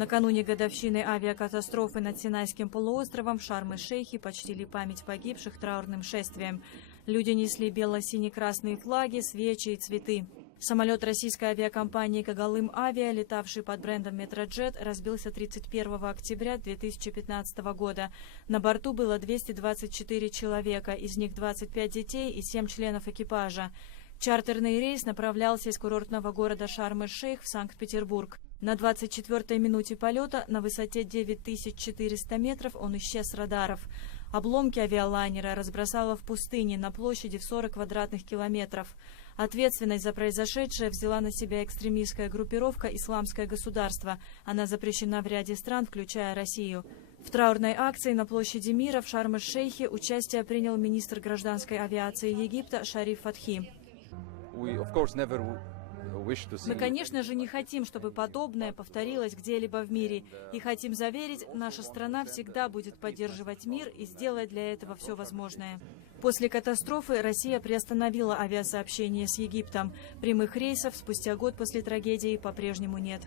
Накануне годовщины авиакатастрофы над Синайским полуостровом в Шарм-эль-Шейхе почтили память погибших траурным шествием. Люди несли бело-сине-красные флаги, свечи и цветы. Самолет российской авиакомпании «Когалым Авиа», летавший под брендом «Метроджет», разбился 31 октября 2015 года. На борту было 224 человека, из них 25 детей и 7 членов экипажа. Чартерный рейс направлялся из курортного города Шарм-эль-Шейх в Санкт-Петербург. На 24-й минуте полета на высоте 9400 метров он исчез с радаров. Обломки авиалайнера разбросало в пустыне на площади в 40 квадратных километров. Ответственность за произошедшее взяла на себя экстремистская группировка «Исламское государство». Она запрещена в ряде стран, включая Россию. В траурной акции на площади Мира в Шарм-эль-Шейхе участие принял министр гражданской авиации Египта Шариф Фатхи. Мы, конечно же, не хотим, чтобы подобное повторилось где-либо в мире. И хотим заверить, наша страна всегда будет поддерживать мир и сделать для этого все возможное. После катастрофы Россия приостановила авиасообщение с Египтом. Прямых рейсов спустя год после трагедии по-прежнему нет.